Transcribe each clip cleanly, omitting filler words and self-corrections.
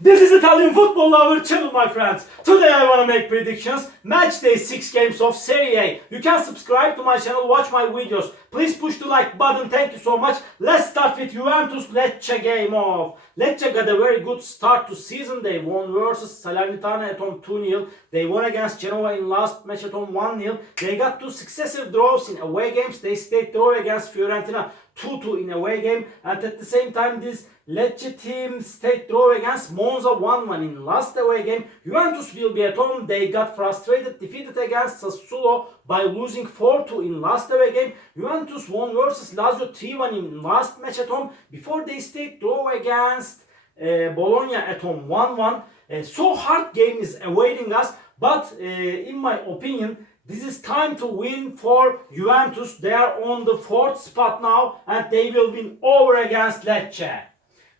This is Italian football lover channel, my friends. Today I want to make predictions. Match day 6 games of Serie A. You can subscribe to my channel, watch my videos. Please push the like button. Thank you so much. Let's start with Juventus Lecce game off. Lecce got a very good start to season. They won versus Salernitana at home 2-0. They won against Genoa in last match at home 1-0. They got 2 successive draws in away games. They stayed draw against Fiorentina 2-2 in away game, and at the same time this Lecce team stayed draw against Monza 1-1 in last away game. Juventus will be at home. They got frustrated, defeated against Sassuolo by losing 4-2 in last away game. Juventus won versus Lazio 3-1 in last match at home before they stayed draw against Bologna at home 1-1. So hard game is awaiting us, but in my opinion, this is time to win for Juventus. They are on the 4th spot now and they will win over against Lecce.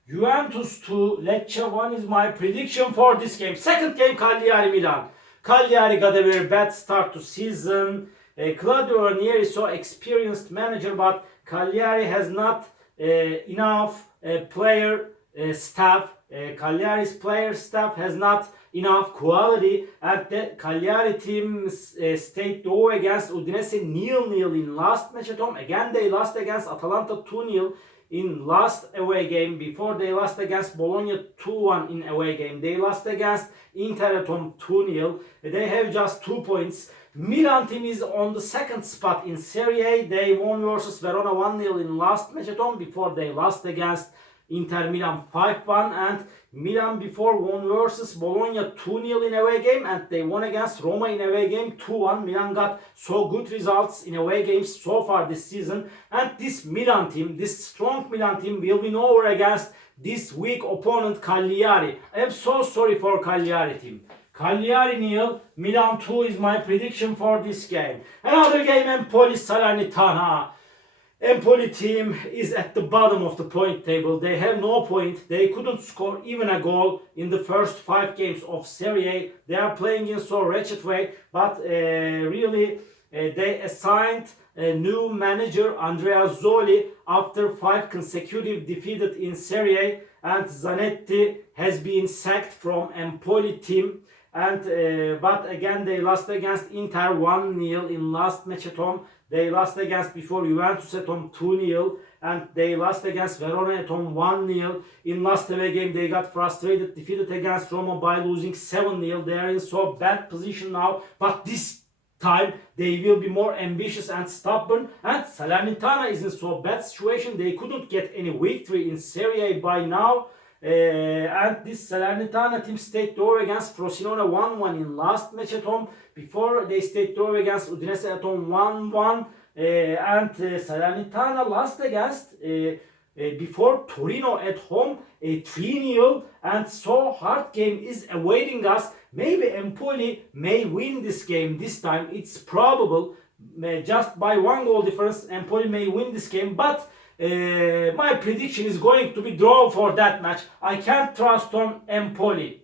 Juventus 2, Lecce 1 is my prediction for this game. Second game, Cagliari Milan. Cagliari got a very bad start to season. Claudio Ranieri is so experienced manager, but Cagliari has not enough player staff. Cagliari's player staff has not enough quality, and the Cagliari team stayed draw against Udinese 0-0 in last match at home. Again, they lost against Atalanta 2-0 in last away game. Before they lost against Bologna 2-1 in away game. They lost against Inter at home 2-0. They have just 2 points. Milan team is on the 2nd spot in Serie A. They won versus Verona 1-0 in last match at home before they lost against Inter Milan 5-1, and Milan before won versus Bologna 2-0 in away game, and they won against Roma in away game 2-1. Milan got so good results in away games so far this season, and this Milan team, this strong Milan team will win over against this weak opponent Cagliari. I am so sorry for Cagliari team. Cagliari 0, Milan 2 is my prediction for this game. Another game, Empoli Salernitana. Empoli team is at the bottom of the point table. They have no point. They couldn't score even a goal in the first 5 games of Serie A. They are playing in so wretched way, but really they assigned a new manager, Andrea Zoli, after 5 consecutive defeats in Serie A, and Zanetti has been sacked from Empoli team. And but again they lost against Inter 1-0 in last match at home. They lost against before Juventus at home 2-0, and they lost against Verona at home 1-0. In last away game they got frustrated, defeated against Roma by losing 7-0. They are in so bad position now, but this time they will be more ambitious and stubborn. And Salernitana is in so bad situation. They couldn't get any victory in Serie A by now. And this Salernitana team stayed draw against Frosinone 1-1 in last match at home. Before they stayed draw against Udinese at home 1-1. And Salernitana lost against before Torino at home 3-0. And so hard game is awaiting us. Maybe Empoli may win this game this time. It's probable. Just by 1 goal difference Empoli may win this game, but my prediction is going to be draw for that match. I can't trust on Empoli.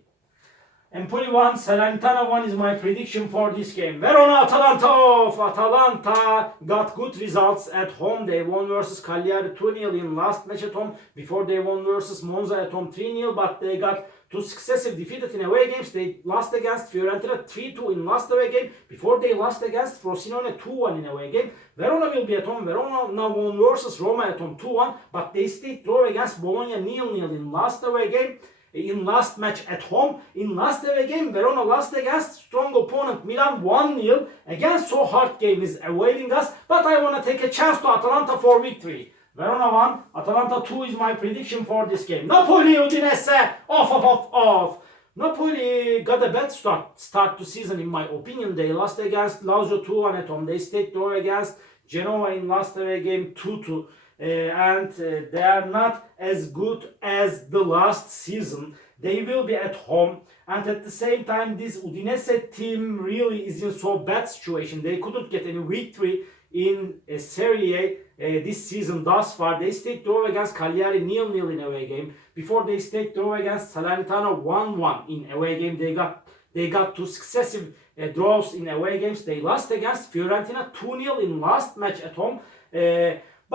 Empoli 1, Salernitana 1 is my prediction for this game. Verona Atalanta off. Atalanta got good results at home. They won versus Cagliari 2-0 in last match at home. Before they won versus Monza at home 3-0, but they got 2 successive defeats in away games. They lost against Fiorentina 3-2 in last away game. Before they lost against Frosinone 2-1 in away game. Verona will be at home. Verona now won versus Roma at home 2-1, but they stayed draw against Bologna 0-0 in last away game. In last match at home. In last away game, Verona lost against strong opponent Milan 1-0. Again, so hard game is awaiting us, but I want to take a chance to Atalanta for victory. Verona 1, Atalanta 2 is my prediction for this game. Napoli Udinese off. Napoli got a bad start to season in my opinion. They lost against Lazio 2-1 at home. They stayed draw against Genoa in last away game 2-2. And they are not as good as the last season. They will be at home, and at the same time this Udinese team really is in so bad situation. They couldn't get any victory in Serie A this season thus far. They stayed draw against Cagliari 0-0 in away game. Before they stayed draw against Salernitana 1-1 in away game. They got 2 successive draws in away games. They lost against Fiorentina 2-0 in last match at home.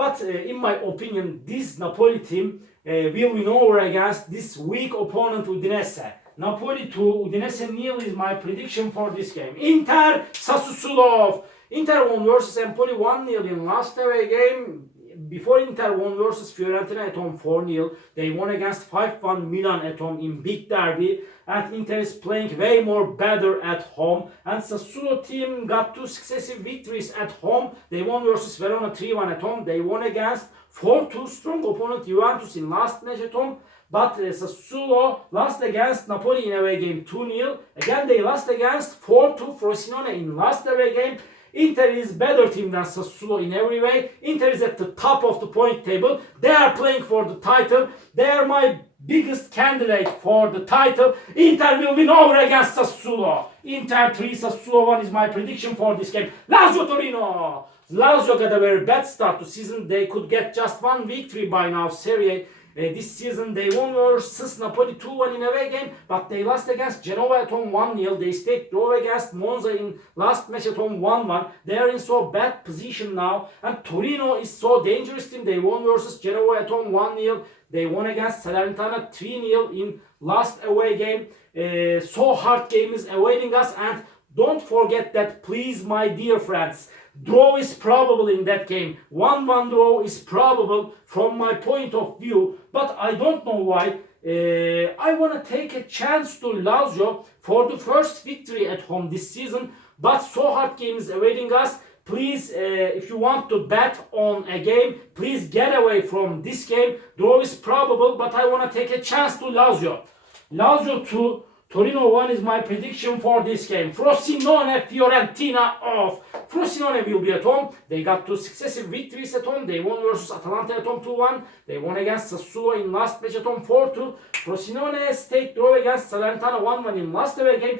But in my opinion, this Napoli team will win over against this weak opponent Udinese. Napoli 2, Udinese nil is my prediction for this game. Inter Sassuolo. Inter won versus Empoli 1-0 in last away game. Before Inter won versus Fiorentina at home 4-0. They won against 5-1 Milan at home in big derby. And Inter is playing way more better at home. And Sassuolo team got 2 successive victories at home. They won versus Verona 3-1 at home. They won against 4-2 strong opponent Juventus in last match at home. But Sassuolo lost against Napoli in away game 2-0. Again they lost against 4-2 Frosinone in last away game. Inter is better team than Sassuolo in every way. Inter is at the top of the point table. They are playing for the title. They are my biggest candidate for the title. Inter will win over against Sassuolo. Inter 3, Sassuolo 1 is my prediction for this game. Lazio Torino. Lazio got a very bad start to season. They could get just 1 victory by now, Serie A. This season they won versus Napoli 2-1 in away game, but they lost against Genoa at home 1-0. They stayed draw against Monza in last match at home 1-1. They are in so bad position now, and Torino is so dangerous team. They won versus Genoa at home 1-0. They won against Salernitana 3-0 in last away game. So hard game is awaiting us, and don't forget that, please, my dear friends. Draw is probable in that game. 1-1 draw is probable from my point of view. But I don't know why. I want to take a chance to Lazio for the first victory at home this season. But so hard game is awaiting us. Please, if you want to bet on a game, please get away from this game. Draw is probable, but I want to take a chance to Lazio. Lazio 2, Torino 1 is my prediction for this game. Frosinone, Fiorentina off. Frosinone will be at home. They got 2 successive victories at home. They won versus Atalanta at home 2-1. They won against Sassuolo in last match at home 4-2. Frosinone stayed draw against Salernitana 1-1 in last away game.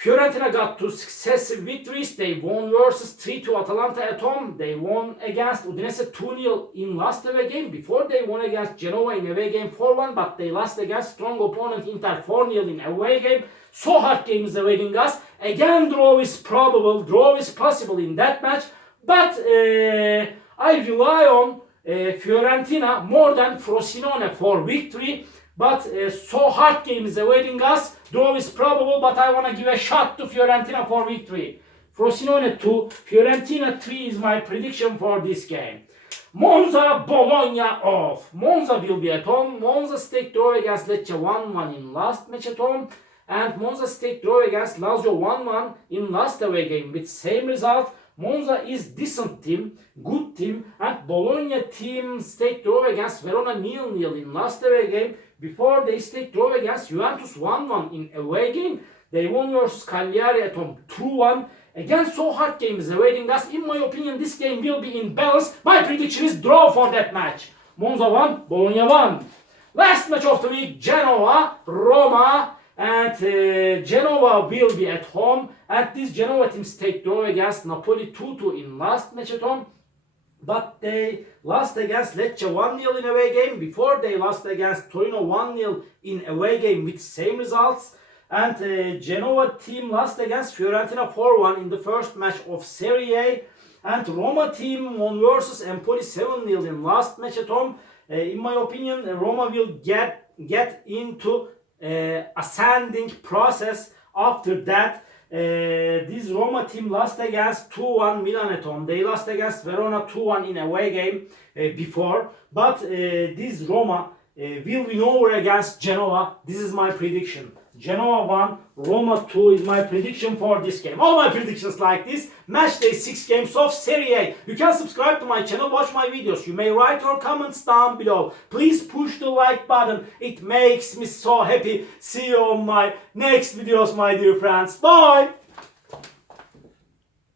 Fiorentina got 2 successive victories. They won versus 3-2 Atalanta at home. They won against Udinese 2-0 in last away game. Before they won against Genoa in away game 4-1, but they lost against strong opponent Inter 4-0 in away game. So hard game is awaiting us. Again, draw is probable, draw is possible in that match. But I rely on Fiorentina more than Frosinone for victory. But so hard game is awaiting us. Draw is probable, but I want to give a shot to Fiorentina for victory. Frosinone 2, Fiorentina 3 is my prediction for this game. Monza, Bologna off. Monza will be at home. Monza stayed draw against Lecce 1-1 in last match at home. And Monza stayed draw against Lazio 1-1 in last away game with same result. Monza is decent team, good team, and Bologna team stayed draw against Verona 0-0 in last away game. Before they stayed draw against Juventus 1-1 in away game. They won versus Cagliari at home 2-1. Again, so hard game is awaiting us. In my opinion, this game will be in balance. My prediction is draw for that match. Monza 1, Bologna 1. Last match of the week, Genoa, Roma. And Genoa will be at home. And this Genoa team stayed draw against Napoli 2-2 in last match at home. But they lost against Lecce 1-0 in away game. Before they lost against Torino 1-0 in away game with same results. And Genoa team lost against Fiorentina 4-1 in the first match of Serie A. And Roma team won versus Empoli 7-0 in last match at home. In my opinion, Roma will get into ascending process after that. This Roma team lost against 2-1 Milan at home. They lost against Verona 2-1 in away game before. But this Roma will win over against Genoa. This is my prediction. Genoa 1, Roma 2 is my prediction for this game. All my predictions like this. Match day 6 games of Serie A. You can subscribe to my channel, watch my videos. You may write your comments down below. Please push the like button. It makes me so happy. See you on my next videos, my dear friends. Bye!